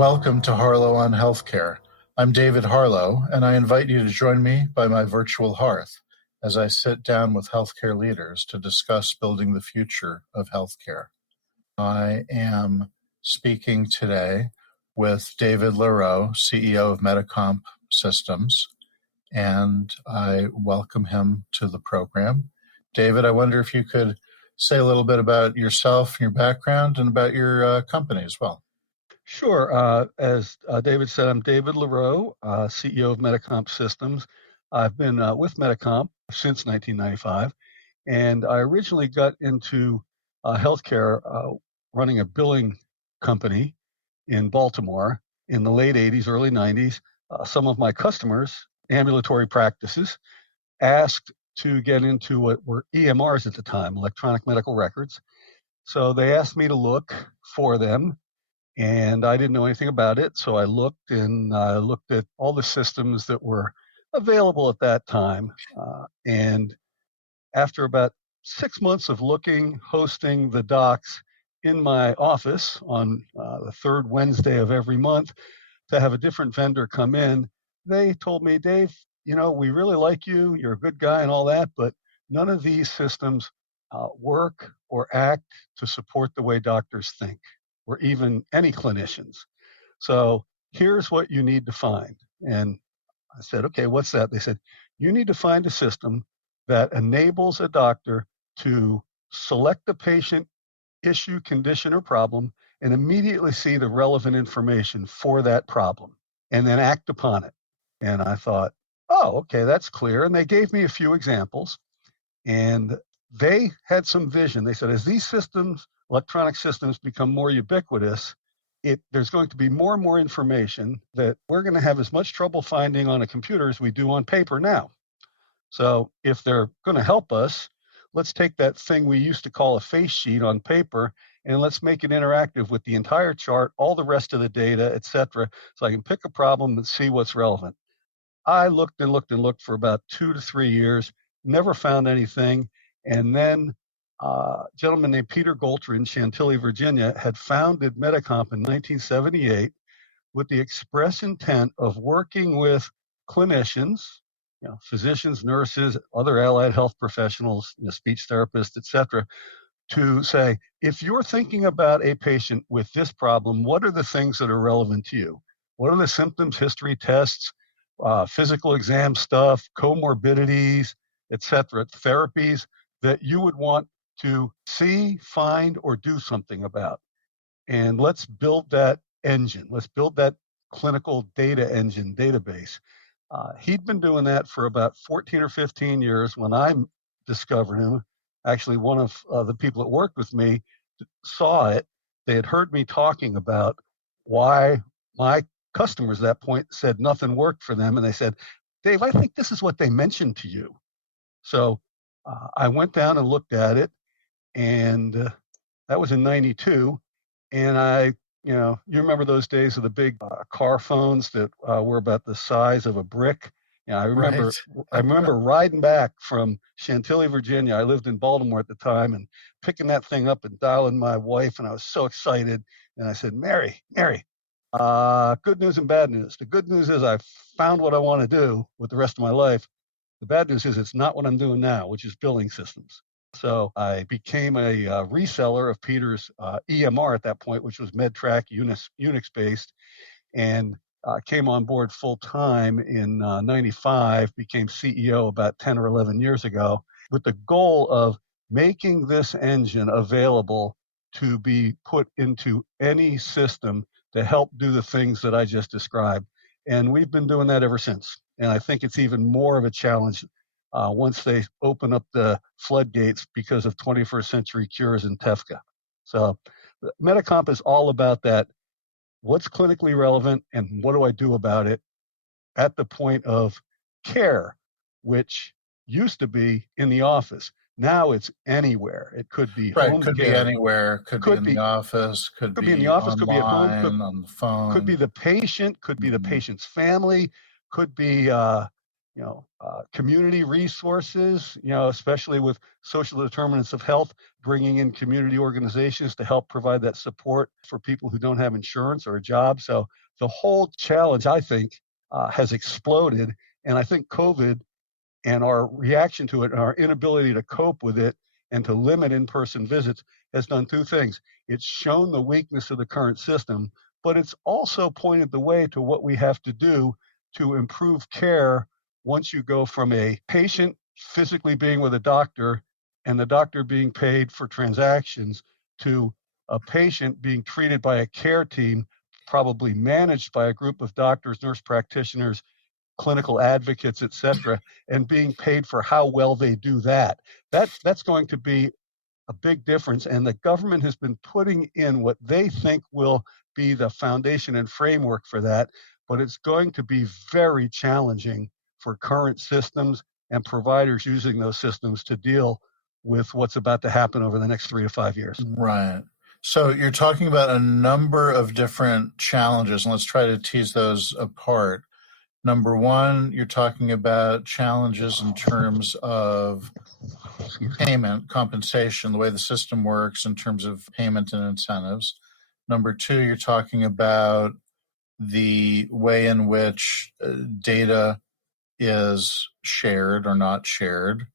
Welcome to Harlow on Healthcare. I'm David Harlow, and I invite you to join me by my virtual hearth as I sit down with healthcare leaders to discuss building the future of healthcare. I am speaking today with David Lareau, CEO of Medicomp Systems, and I welcome him to the program. David, I wonder if you could say a little bit about yourself, your background, and about your company as well. Sure. As David said, I'm David Lareau, CEO of Medicomp Systems. I've been with Medicomp since 1995, and I originally got into healthcare running a billing company in Baltimore in the late 80s, early 90s. Some of my customers, ambulatory practices, asked to get into what were EMRs at the time, electronic medical records. So they asked me to look for them, and I didn't know anything about it. So I looked at all the systems that were available at that time. And after about 6 months of looking, hosting the docs in my office on the third Wednesday of every month to have a different vendor come in, they told me, Dave, we really like you. You're a good guy and all that, but none of these systems work or act to support the way doctors think, or even any clinicians. So here's what you need to find. And I said, okay, what's that? They said, you need to find a system that enables a doctor to select the patient issue, condition, or problem and immediately see the relevant information for that problem and then act upon it. And I thought, oh, okay, that's clear. And they gave me a few examples, and they had some vision. They said, as these systems, electronic systems, become more ubiquitous, there's going to be more and more information that we're going to have as much trouble finding on a computer as we do on paper now. So if they're going to help us, let's take that thing we used to call a face sheet on paper and let's make it interactive with the entire chart, all the rest of the data, et cetera, so I can pick a problem and see what's relevant. I looked and looked and looked for about 2 to 3 years, never found anything. And then a gentleman named Peter Golter in Chantilly, Virginia, had founded Medicomp in 1978 with the express intent of working with clinicians, physicians, nurses, other allied health professionals, speech therapists, et cetera, to say, if you're thinking about a patient with this problem, what are the things that are relevant to you? What are the symptoms, history, tests, physical exam stuff, comorbidities, et cetera, therapies that you would want to see, find, or do something about? And let's build that engine. Let's build that clinical data engine database. He'd been doing that for about 14 or 15 years when I discovered him. Actually, one of the people that worked with me saw it. They had heard me talking about why my customers at that point said nothing worked for them. And they said, Dave, I think this is what they mentioned to you. So I went down and looked at it, and that was in 92. And you remember those days of the big car phones that were about the size of a brick. I remember, Right. I remember riding back from Chantilly, Virginia. I lived in Baltimore at the time, and picking that thing up and dialing my wife, and I was so excited. And I said, Mary, good news and bad news. The good news is I found what I want to do with the rest of my life. The bad news is it's not what I'm doing now, which is billing systems. So I became a reseller of Peter's EMR at that point, which was MedTrack, Unix-based, and came on board full time in 95, became CEO about 10 or 11 years ago, with the goal of making this engine available to be put into any system to help do the things that I just described. And we've been doing that ever since. And I think it's even more of a challenge once they open up the floodgates because of 21st century cures and TEFCA. So Medicomp is all about that. What's clinically relevant and what do I do about it at the point of care, which used to be in the office. Now it's anywhere. It could be Right. home Could care. be anywhere. Could be in the office. Could be in the be office. Could be at home. online, on the phone. Could be the patient. Could be the patient's family. Could be community resources, especially with social determinants of health, bringing in community organizations to help provide that support for people who don't have insurance or a job. So the whole challenge, I think, has exploded. And I think COVID and our reaction to it and our inability to cope with it and to limit in-person visits has done two things. It's shown the weakness of the current system, but it's also pointed the way to what we have to do to improve care once you go from a patient physically being with a doctor and the doctor being paid for transactions to a patient being treated by a care team, probably managed by a group of doctors, nurse practitioners, clinical advocates, et cetera, and being paid for how well they do that. That's going to be a big difference. And the government has been putting in what they think will be the foundation and framework for that, but it's going to be very challenging for current systems and providers using those systems to deal with what's about to happen over the next 3 to 5 years. Right. So you're talking about a number of different challenges, and let's try to tease those apart. Number one, you're talking about challenges in terms of payment, compensation, the way the system works in terms of payment and incentives. Number two, you're talking about the way in which data is shared or not shared.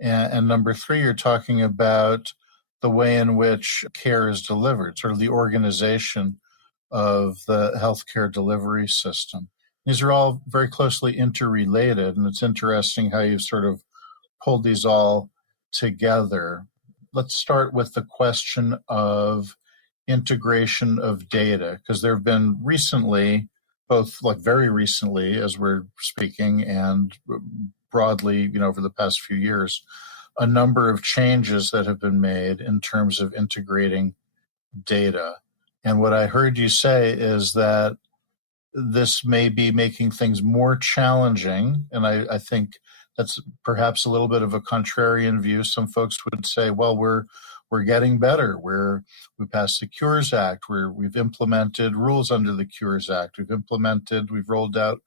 And number three, you're talking about the way in which care is delivered, sort of the organization of the healthcare delivery system. These are all very closely interrelated, and it's interesting how you've sort of pulled these all together. Let's start with the question of integration of data, because there have been recently, both like very recently as we're speaking and broadly, over the past few years, a number of changes that have been made in terms of integrating data. And what I heard you say is that this may be making things more challenging. And I think that's perhaps a little bit of a contrarian view. Some folks would say, well, we're getting better. We passed the Cures Act, we've implemented rules under the Cures Act, we've rolled out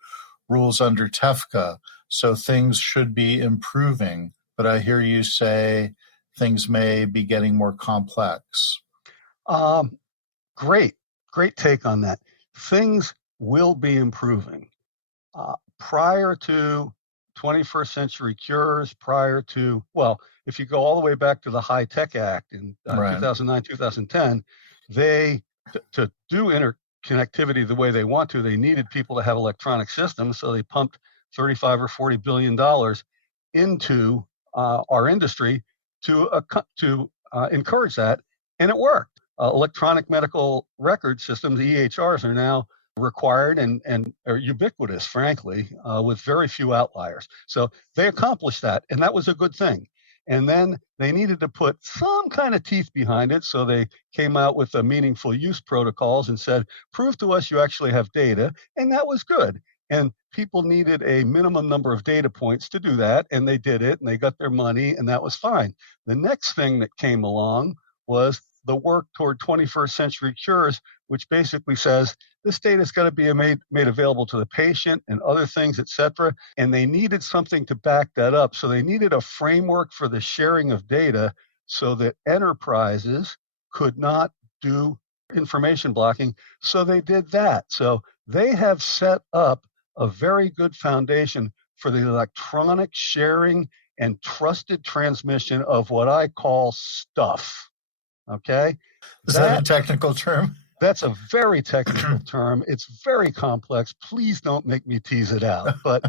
rules under TEFCA. So things should be improving. But I hear you say things may be getting more complex. Great take on that. Things will be improving. Prior to 21st Century Cures, if you go all the way back to the High Tech Act in 2009, 2010, to do interconnectivity the way they want to, they needed people to have electronic systems, so they pumped $35 or $40 billion into our industry to encourage that, and it worked. Electronic medical record systems, EHRs, are now required and are ubiquitous, frankly, with very few outliers. So they accomplished that, and that was a good thing. And then they needed to put some kind of teeth behind it, so they came out with the meaningful use protocols and said, prove to us you actually have data, and that was good. And people needed a minimum number of data points to do that, and they did it, and they got their money, and that was fine. The next thing that came along was the work toward 21st Century Cures, which basically says this data is going to be made available to the patient and other things, et cetera. And they needed something to back that up. So they needed a framework for the sharing of data so that enterprises could not do information blocking. So they did that. So they have set up a very good foundation for the electronic sharing and trusted transmission of what I call stuff. Okay. Is that a technical term? That's a very technical term. It's very complex. Please don't make me tease it out. But,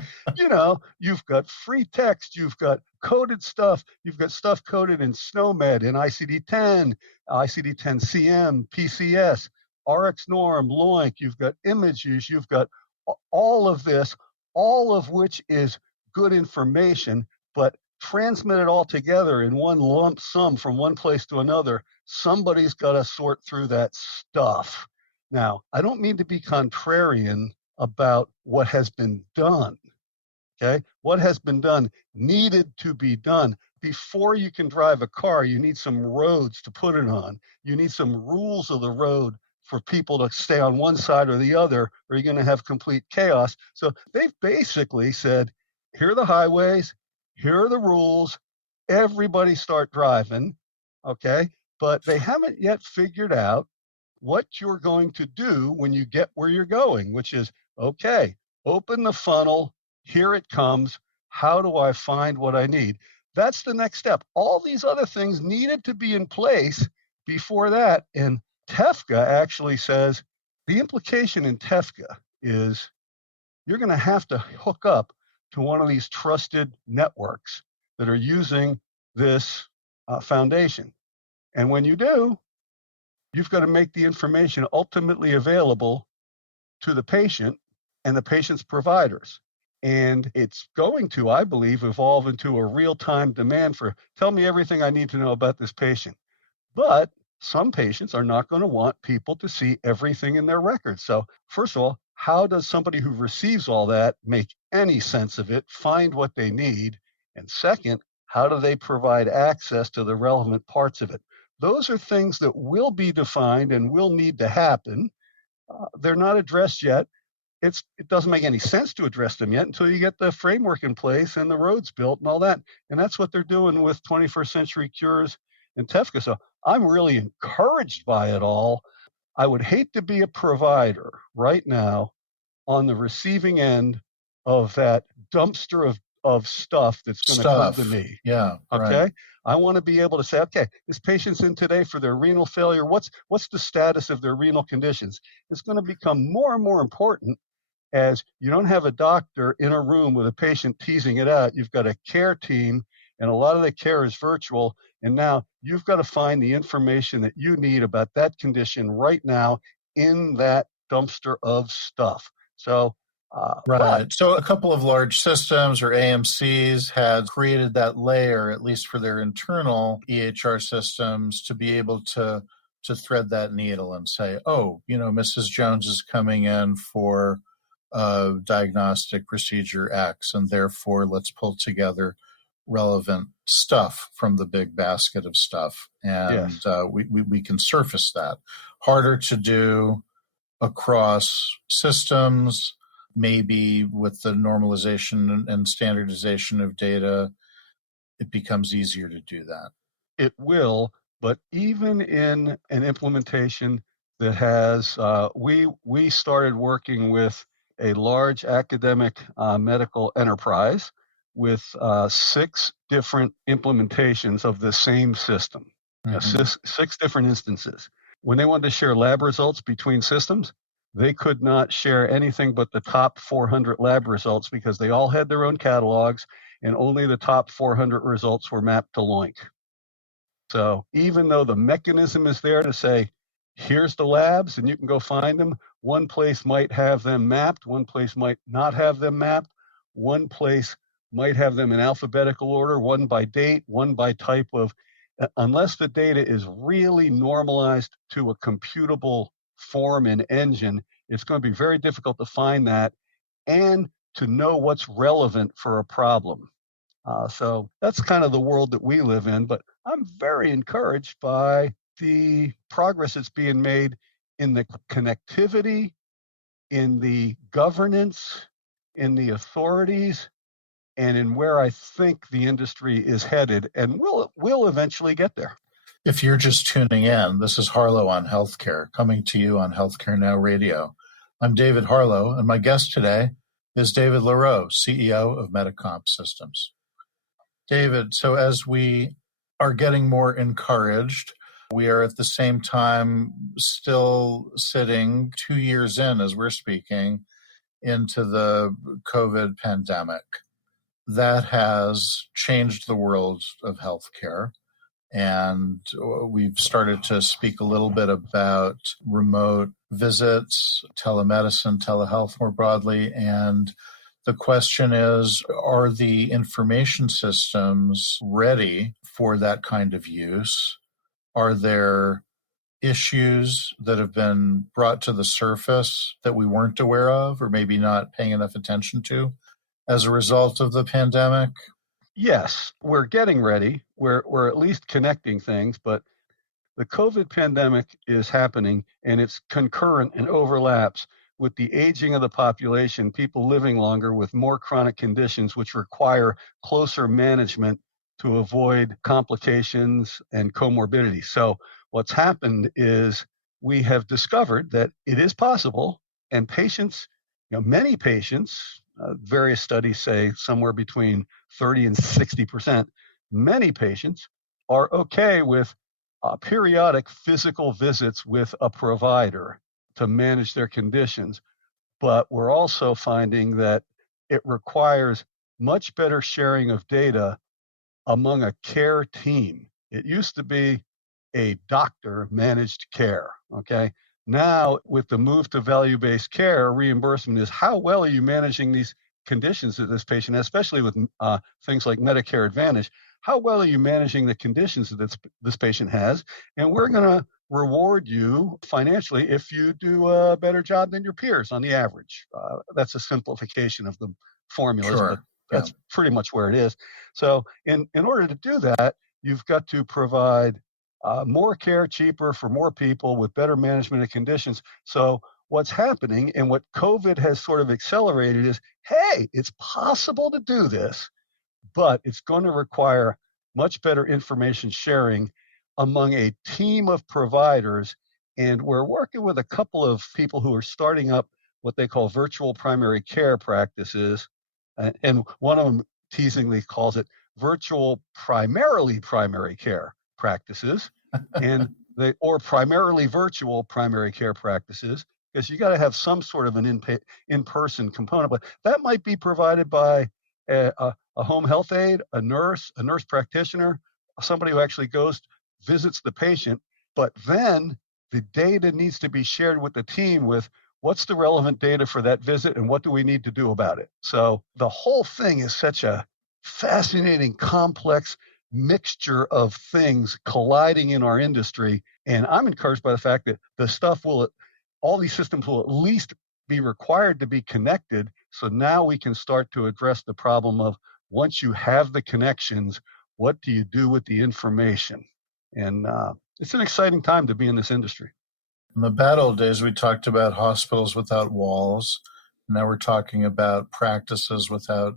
you've got free text, you've got coded stuff, you've got stuff coded in SNOMED, in ICD-10, ICD-10-CM, PCS, RxNorm, LOINC, you've got images, you've got all of this, all of which is good information, but transmit it all together in one lump sum from one place to another. Somebody's got to sort through that stuff. Now, I don't mean to be contrarian about what has been done. Okay? What has been done needed to be done. Before you can drive a car, you need some roads to put it on. You need some rules of the road for people to stay on one side or the other, or you're going to have complete chaos. So they've basically said, here are the highways, here are the rules, everybody start driving, okay? But they haven't yet figured out what you're going to do when you get where you're going, which is, okay, open the funnel, here it comes. How do I find what I need? That's the next step. All these other things needed to be in place before that. And TEFCA actually says the implication in TEFCA is you're going to have to hook up to one of these trusted networks that are using this foundation. And when you do, you've got to make the information ultimately available to the patient and the patient's providers. And it's going to, I believe, evolve into a real time demand for tell me everything I need to know about this patient. But some patients are not going to want people to see everything in their records. So, first of all, how does somebody who receives all that make any sense of it, find what they need? And second, how do they provide access to the relevant parts of it? Those are things that will be defined and will need to happen. They're not addressed yet. It doesn't make any sense to address them yet until you get the framework in place and the roads built and all that. And that's what they're doing with 21st Century Cures and TEFCA. So I'm really encouraged by it all. I would hate to be a provider right now on the receiving end of that dumpster of stuff that's going to come to Stuff. me. Yeah, right. Okay. I want to be able to say, okay, this patient's in today for their renal failure. What's the status of their renal conditions? It's going to become more and more important as you don't have a doctor in a room with a patient teasing it out. You've got a care team, and a lot of the care is virtual. And now you've got to find the information that you need about that condition right now in that dumpster of stuff. So, but Right. So a couple of large systems or AMCs had created that layer, at least for their internal EHR systems, to be able to thread that needle and say, oh, Mrs. Jones is coming in for diagnostic procedure X, and therefore let's pull together relevant stuff from the big basket of stuff, and yes, we can surface that. Harder to do across systems, maybe with the normalization and standardization of data, it becomes easier to do that. it will. But even in an implementation that has, we started working with a large academic medical enterprise with 6 different implementations of the same system, Mm-hmm. six different instances. When they wanted to share lab results between systems, they could not share anything but the top 400 lab results because they all had their own catalogs and only the top 400 results were mapped to LOINC. So even though the mechanism is there to say, here's the labs and you can go find them, one place might have them mapped, one place might not have them mapped, one place might have them in alphabetical order, one by date, one by type of, unless the data is really normalized to a computable form and engine, it's going to be very difficult to find that and to know what's relevant for a problem. So that's kind of the world that we live in. But I'm very encouraged by the progress that's being made in the connectivity, in the governance, in the authorities, and in where I think the industry is headed. And we'll eventually get there. If you're just tuning in, this is Harlow on Healthcare, coming to you on Healthcare Now Radio. I'm David Harlow, and my guest today is David Lareau, CEO of Medicomp Systems. David, so as we are getting more encouraged, we are at the same time still sitting 2 years in, as we're speaking, into the COVID pandemic. That has changed the world of healthcare. And we've started to speak a little bit about remote visits, telemedicine, telehealth more broadly. And the question is, are the information systems ready for that kind of use? Are there issues that have been brought to the surface that we weren't aware of or maybe not paying enough attention to as a result of the pandemic? Yes, we're getting ready. We're at least connecting things, but the COVID pandemic is happening and it's concurrent and overlaps with the aging of the population, people living longer with more chronic conditions, which require closer management to avoid complications and comorbidities. So, what's happened is we have discovered that it is possible, and patients, many patients, various studies say somewhere between 30 and 60%, many patients are okay with periodic physical visits with a provider to manage their conditions. But we're also finding that it requires much better sharing of data among a care team. It used to be a doctor managed care. Okay. Now, with the move to value based care, reimbursement is how well are you managing these conditions that this patient has, especially with things like Medicare Advantage? How well are you managing the conditions that this patient has? And we're going to reward you financially if you do a better job than your peers on the average. That's a simplification of the formulas, but Sure. Yeah. that's pretty much where it is. So, in order to do that, you've got to provide more care cheaper for more people with better management of conditions. So, what's happening and what COVID has sort of accelerated is hey, it's possible to do this, but it's going to require much better information sharing among a team of providers. And we're working with a couple of people who are starting up what they call virtual primary care practices. And one of them teasingly calls it virtual primarily primary care practices and they or primarily virtual primary care practices because you got to have some sort of an in-person component, but that might be provided by a home health aide, a nurse practitioner, somebody who actually goes, visits the patient. But then the data needs to be shared with the team with what's the relevant data for that visit and what do we need to do about it. So the whole thing is such a fascinating, complex mixture of things colliding in our industry. And I'm encouraged by the fact that all these systems will at least be required to be connected. So now we can start to address the problem of once you have the connections, what do you do with the information? And it's an exciting time to be in this industry. In the bad old days, we talked about hospitals without walls. Now we're talking about practices without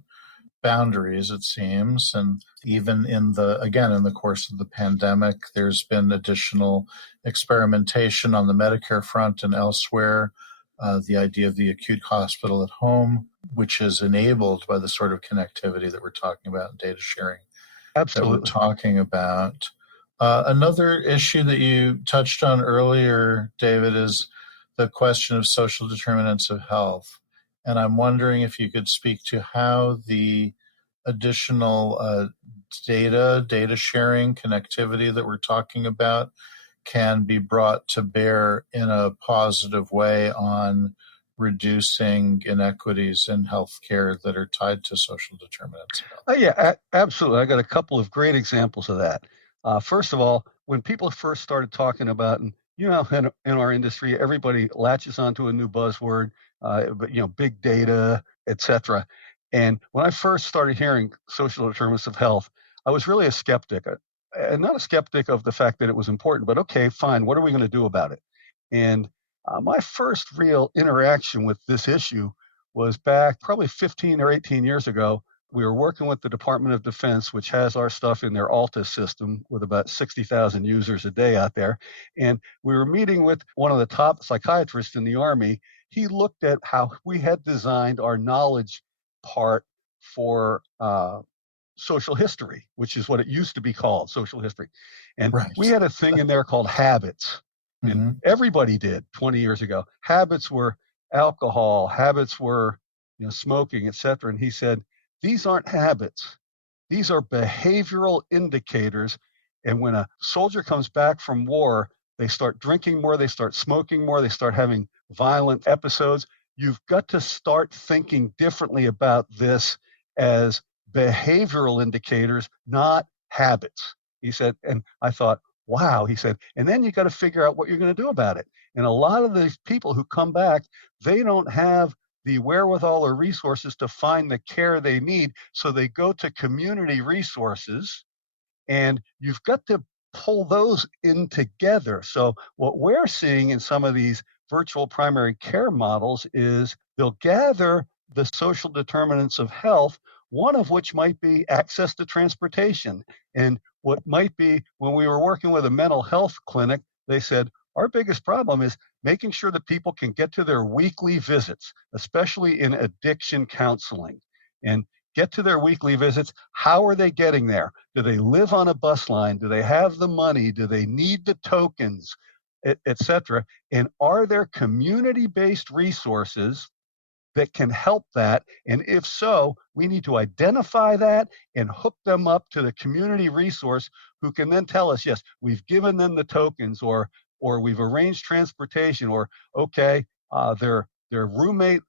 boundaries, it seems. And even in the course of the pandemic, there's been additional experimentation on the Medicare front and elsewhere. The idea of the acute hospital at home, which is enabled by the sort of connectivity that we're talking about and data sharing that we're Absolutely. talking about. Another issue that you touched on earlier, David, is the question of social determinants of health. And I'm wondering if you could speak to how the additional data sharing, connectivity that we're talking about can be brought to bear in a positive way on reducing inequities in healthcare that are tied to social determinants of health. Yeah, absolutely. I got a couple of great examples of that. First of all, when people first started talking about, and in our industry, everybody latches onto a new buzzword, but big data, etc. And when I first started hearing social determinants of health, I was really a skeptic, and not a skeptic of the fact that it was important, but okay, fine, what are we going to do about it? And my first real interaction with this issue was back probably 15 or 18 years ago. We were working with the Department of Defense, which has our stuff in their Alta system with about 60,000 users a day out there. And we were meeting with one of the top psychiatrists in the Army. He looked at how we had designed our knowledge part for social history, which is what it used to be called, social history. And we Right. had a thing in there called habits. And Mm-hmm. everybody did 20 years ago. Habits were alcohol, habits were smoking, etc. And he said, these aren't habits. These are behavioral indicators. And when a soldier comes back from war, they start drinking more, they start smoking more, they start having violent episodes. You've got to start thinking differently about this as behavioral indicators, not habits. He said, and I thought, wow, he said, and then you got to figure out what you're going to do about it. And a lot of these people who come back, they don't have the wherewithal or resources to find the care they need. So they go to community resources, and you've got to pull those in together. So what we're seeing in some of these virtual primary care models is they'll gather the social determinants of health, one of which might be access to transportation. And what might be when we were working with a mental health clinic, they said, our biggest problem is making sure that people can get to their weekly visits, especially in addiction counseling. And get to their weekly visits. How are they getting there? Do they live on a bus line? Do they have the money? Do they need the tokens, et cetera? And are there community-based resources that can help that? And if so, we need to identify that and hook them up to the community resource who can then tell us, yes, we've given them the tokens, or we've arranged transportation, or okay, their roommate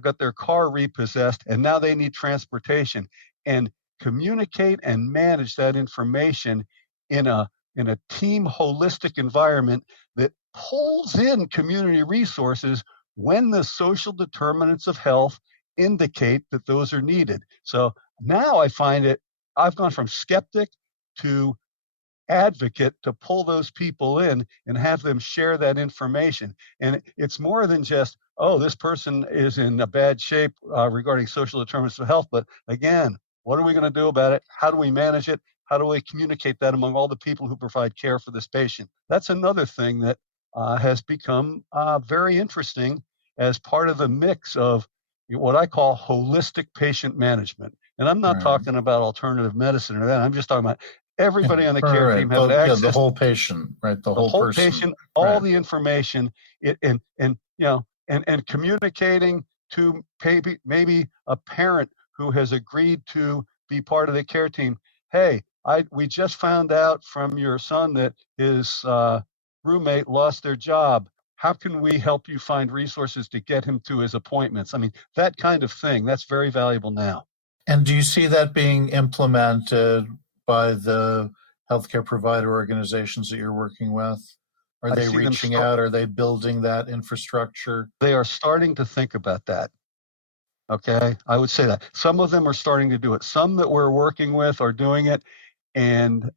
got their car repossessed and now they need transportation, and communicate and manage that information in a team holistic environment that pulls in community resources when the social determinants of health indicate that those are needed. So now I find I've gone from skeptic to advocate to pull those people in and have them share that information. And it's more than just, oh, this person is in a bad shape regarding social determinants of health. But again, what are we going to do about it? How do we manage it? How do we communicate that among all the people who provide care for this patient? That's another thing that has become very interesting as part of the mix of what I call holistic patient management. And I'm not Right. talking about alternative medicine or that. I'm just talking about Yeah. everybody on the care Right. team having Yeah, the access whole patient, right? The the whole whole person. patient, all Right. the information, and and communicating to maybe a parent who has agreed to be part of the care team. Hey, we just found out from your son that his roommate lost their job. How can we help you find resources to get him to his appointments? I mean, that kind of thing. That's very valuable now. And do you see that being implemented by the healthcare provider organizations that you're working with? Are I they see them reaching start. out? Are they building that infrastructure? They are starting to think about that. Okay, I would say that. Some of them are starting to do it. Some that we're working with are doing it, and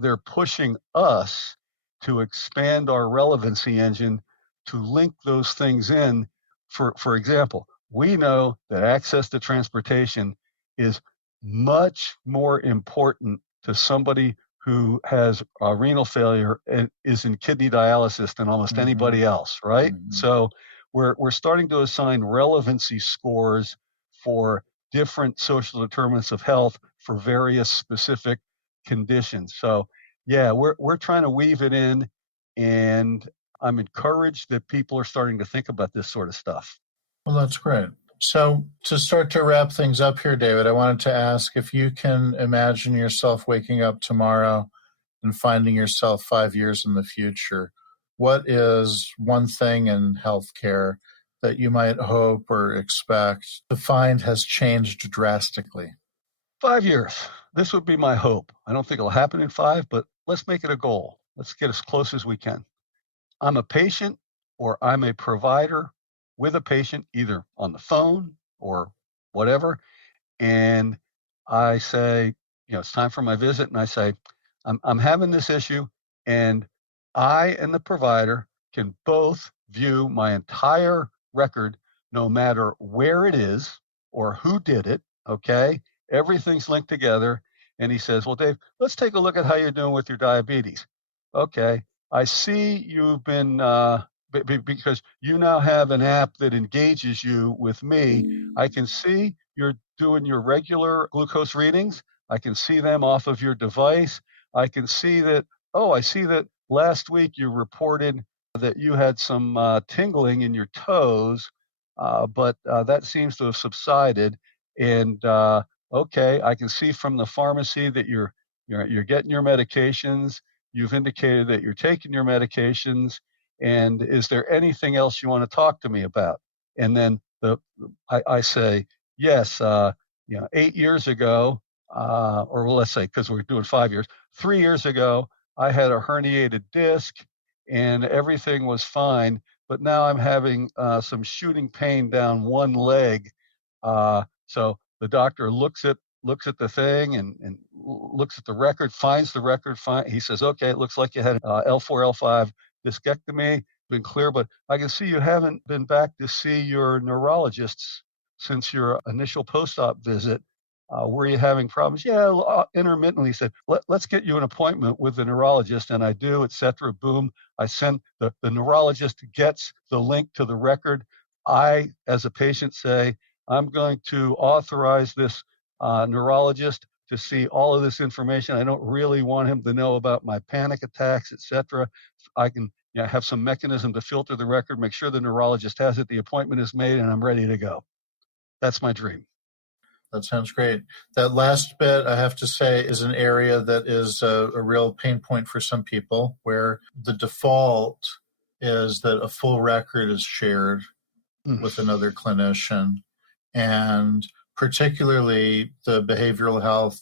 they're pushing us to expand our relevancy engine to link those things in. For example, we know that access to transportation is much more important to somebody who has renal failure and is in kidney dialysis than almost Mm-hmm. anybody else, right? Mm-hmm. So we're starting to assign relevancy scores for different social determinants of health for various specific conditions. So yeah, we're trying to weave it in, and I'm encouraged that people are starting to think about this sort of stuff. Well, that's great. So, to start to wrap things up here, David, I wanted to ask if you can imagine yourself waking up tomorrow and finding yourself 5 years in the future. What is one thing in healthcare that you might hope or expect to find has changed drastically? 5 years. This would be my hope. I don't think it'll happen in five, but let's make it a goal. Let's get as close as we can. I'm a patient or I'm a provider with a patient, either on the phone or whatever. And I say, it's time for my visit. And I say, I'm having this issue, and I and the provider can both view my entire record, no matter where it is or who did it. Okay. Everything's linked together. And he says, well, Dave, let's take a look at how you're doing with your diabetes. Okay. I see you've been, because you now have an app that engages you with me. I can see you're doing your regular glucose readings. I can see them off of your device. I can see that, oh, I see that last week you reported that you had some tingling in your toes, but that seems to have subsided. And okay, I can see from the pharmacy that you're getting your medications. You've indicated that you're taking your medications. And is there anything else you want to talk to me about? And then I say, yes, 8 years ago, or let's say, because we're doing 5 years, 3 years ago, I had a herniated disc and everything was fine. But now I'm having some shooting pain down one leg. So the doctor looks at the thing and looks at the record, finds the record. He says, okay, it looks like you had L4, L5 discectomy. been clear, but I can see you haven't been back to see your neurologists since your initial post-op visit. Were you having problems? Yeah, intermittently. He said, let's get you an appointment with the neurologist. And I do, et cetera. Boom. I send the neurologist gets the link to the record. I, as a patient, say, I'm going to authorize this neurologist to see all of this information. I don't really want him to know about my panic attacks, et cetera. I can have some mechanism to filter the record, make sure the neurologist has it, the appointment is made, and I'm ready to go. That's my dream. That sounds great. That last bit, I have to say, is an area that is a real pain point for some people, where the default is that a full record is shared with another clinician. And particularly the behavioral health,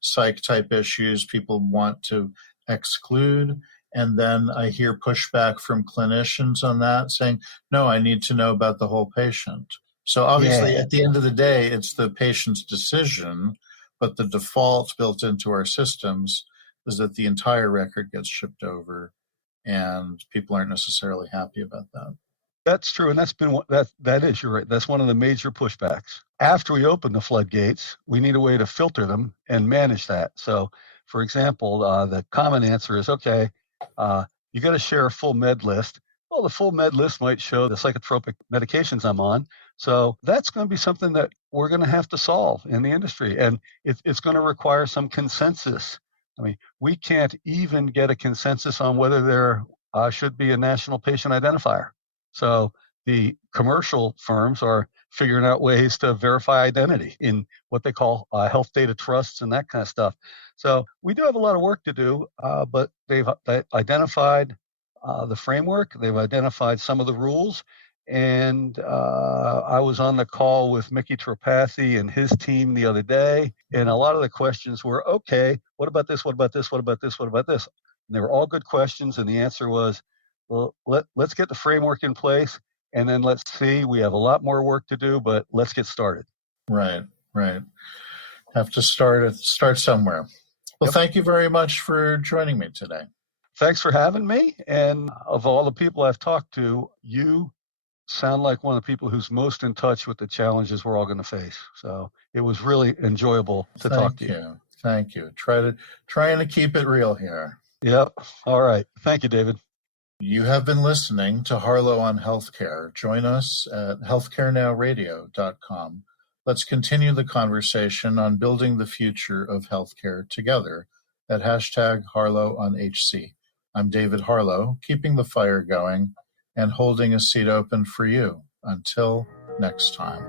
psych type issues, people want to exclude. And then I hear pushback from clinicians on that saying, no, I need to know about the whole patient. So obviously, at the end of the day, it's the patient's decision, but the default built into our systems is that the entire record gets shipped over, and people aren't necessarily happy about that. That's true, and that's been that is, you're right. That's one of the major pushbacks. After we open the floodgates, we need a way to filter them and manage that. So, for example, the common answer is, okay, you got to share a full med list. Well, the full med list might show the psychotropic medications I'm on. So that's going to be something that we're going to have to solve in the industry, and it's going to require some consensus. I mean, we can't even get a consensus on whether there should be a national patient identifier. So the commercial firms are figuring out ways to verify identity in what they call health data trusts and that kind of stuff. So we do have a lot of work to do, but they've identified the framework. They've identified some of the rules. And I was on the call with Mickey Tripathi and his team the other day. And a lot of the questions were, okay, what about this? What about this? What about this? What about this? And they were all good questions. And the answer was, well, let's get the framework in place, and then let's see. We have a lot more work to do, but let's get started. Right. Have to start somewhere. Well, Thank you very much for joining me today. Thanks for having me. And of all the people I've talked to, you sound like one of the people who's most in touch with the challenges we're all going to face. So it was really enjoyable to talk to you. Thank you. Trying to keep it real here. Yep. All right. Thank you, David. You have been listening to Harlow on Healthcare. Join us at healthcarenowradio.com. Let's continue the conversation on building the future of healthcare together at #HarlowOnHC. I'm David Harlow, keeping the fire going and holding a seat open for you. Until next time.